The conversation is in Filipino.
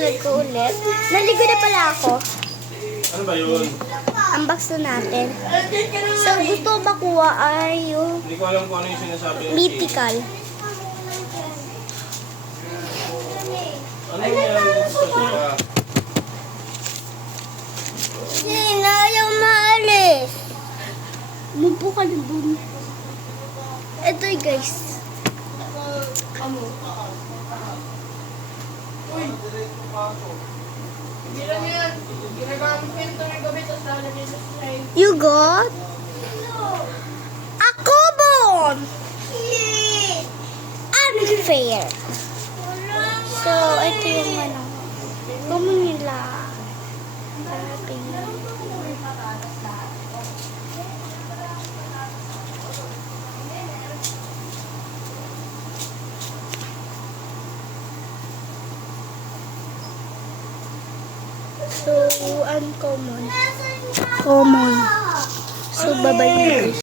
susunod ko ulit. Naligo na pala ako. Ano ba yun? Unbox na natin. So, gusto ko makuha ay yung Hindi ko alam kung ano yung sinasabi ng mythical. Ano yung gusto siya? Hindi na yung maalis. Mupo ka na dun. Ito guys. You got? Ako bon! Unfair. So, ito yung ano. Gumo nila. So, uncommon. Common. So, bye-bye na guys.